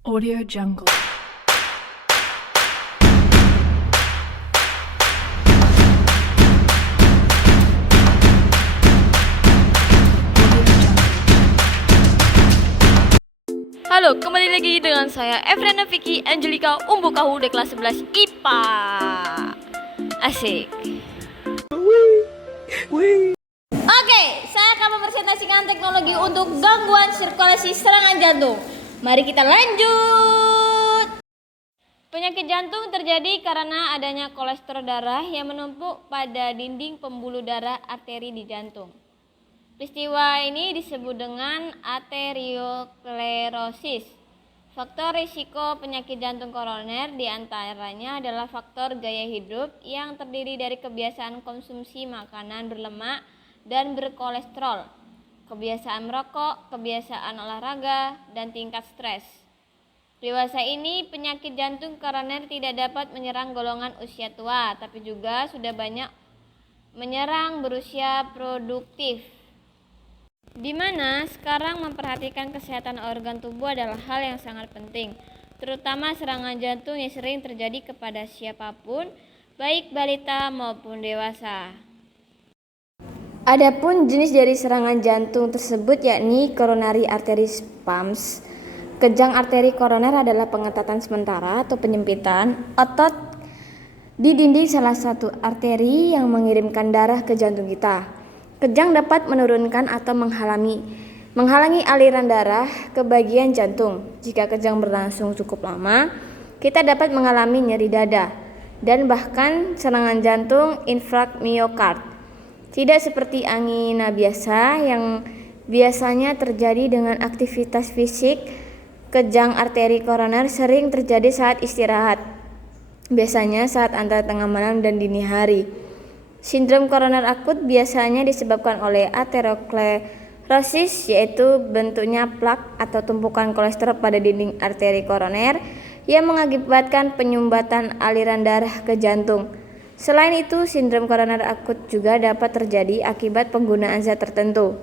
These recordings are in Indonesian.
Audio Jungle. Halo, kembali lagi dengan saya Efrena Vicky Angelika Umbukahu dari kelas 11 IPA. Asik. Oke, saya akan mempresentasikan teknologi untuk gangguan sirkulasi serangan jantung. Mari kita lanjut. Penyakit jantung terjadi karena adanya kolesterol darah yang menumpuk pada dinding pembuluh darah arteri di jantung. Peristiwa ini disebut dengan ateriosklerosis. Faktor risiko penyakit jantung koroner diantaranya adalah faktor gaya hidup yang terdiri dari kebiasaan konsumsi makanan berlemak dan berkolesterol, kebiasaan merokok, kebiasaan olahraga, dan tingkat stres. Dewasa ini penyakit jantung koroner tidak dapat menyerang golongan usia tua, tapi juga sudah banyak menyerang berusia produktif. Di mana sekarang memperhatikan kesehatan organ tubuh adalah hal yang sangat penting, terutama serangan jantung yang sering terjadi kepada siapapun, baik balita maupun dewasa. Adapun jenis dari serangan jantung tersebut yakni coronary artery spasms. Kejang arteri koroner adalah pengetatan sementara atau penyempitan otot di dinding salah satu arteri yang mengirimkan darah ke jantung kita. Kejang dapat menurunkan atau menghalangi aliran darah ke bagian jantung. Jika kejang berlangsung cukup lama, kita dapat mengalami nyeri dada dan bahkan serangan jantung infark miokard. Tidak seperti angina biasa yang biasanya terjadi dengan aktivitas fisik, kejang arteri koroner sering terjadi saat istirahat, biasanya saat antara tengah malam dan dini hari. Sindrom koroner akut biasanya disebabkan oleh aterosklerosis, yaitu bentuknya plak atau tumpukan kolesterol pada dinding arteri koroner yang mengakibatkan penyumbatan aliran darah ke jantung. Selain itu, sindrom koroner akut juga dapat terjadi akibat penggunaan zat tertentu,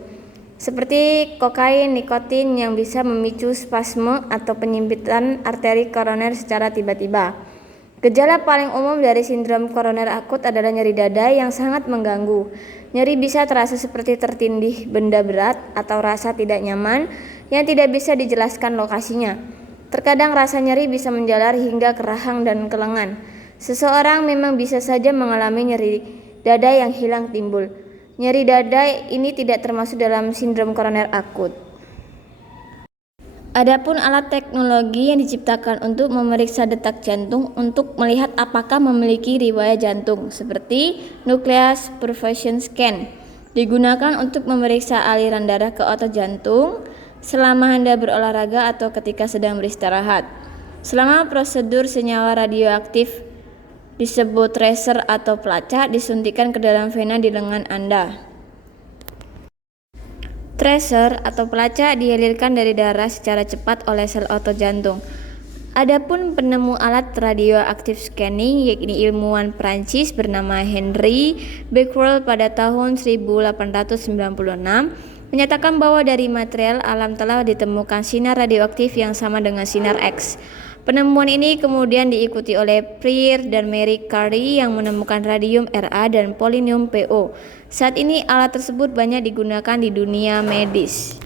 seperti kokain, nikotin yang bisa memicu spasme atau penyempitan arteri koroner secara tiba-tiba. Gejala paling umum dari sindrom koroner akut adalah nyeri dada yang sangat mengganggu. Nyeri bisa terasa seperti tertindih benda berat atau rasa tidak nyaman yang tidak bisa dijelaskan lokasinya. Terkadang rasa nyeri bisa menjalar hingga ke rahang dan ke lengan. Seseorang memang bisa saja mengalami nyeri dada yang hilang timbul. Nyeri dada ini tidak termasuk dalam sindrom koroner akut. Adapun alat teknologi yang diciptakan untuk memeriksa detak jantung untuk melihat apakah memiliki riwayat jantung, seperti nucleus perfusion scan, digunakan untuk memeriksa aliran darah ke otot jantung selama Anda berolahraga atau ketika sedang beristirahat. Selama prosedur, senyawa radioaktif disebut tracer atau pelacak disuntikkan ke dalam vena di lengan Anda. Tracer atau pelacak dialirkan dari darah secara cepat oleh sel otot jantung. Adapun penemu alat radioaktif scanning yakni ilmuwan Prancis bernama Henry Becquerel pada tahun 1896 menyatakan bahwa dari material alam telah ditemukan sinar radioaktif yang sama dengan sinar X. Penemuan ini kemudian diikuti oleh Pierre dan Marie Curie yang menemukan radium Ra dan polonium Po. Saat ini alat tersebut banyak digunakan di dunia medis.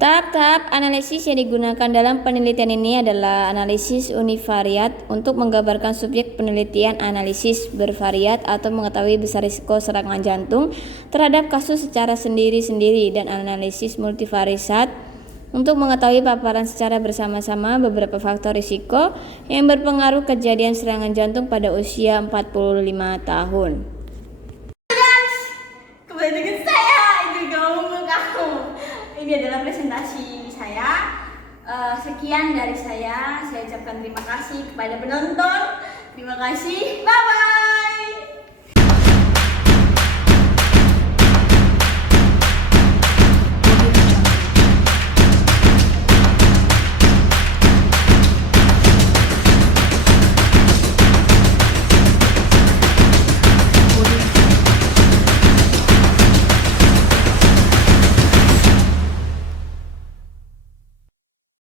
Tahap-tahap analisis yang digunakan dalam penelitian ini adalah analisis univariat untuk menggambarkan subjek penelitian, analisis bervariat atau mengetahui besar risiko serangan jantung terhadap kasus secara sendiri-sendiri, dan analisis multivariat untuk mengetahui paparan secara bersama-sama beberapa faktor risiko yang berpengaruh kejadian serangan jantung pada usia 45 tahun. Kembali dengan saya, Angelika Umbukahu. Ini adalah presentasi saya. Sekian dari saya ucapkan terima kasih kepada penonton. Terima kasih, bye-bye.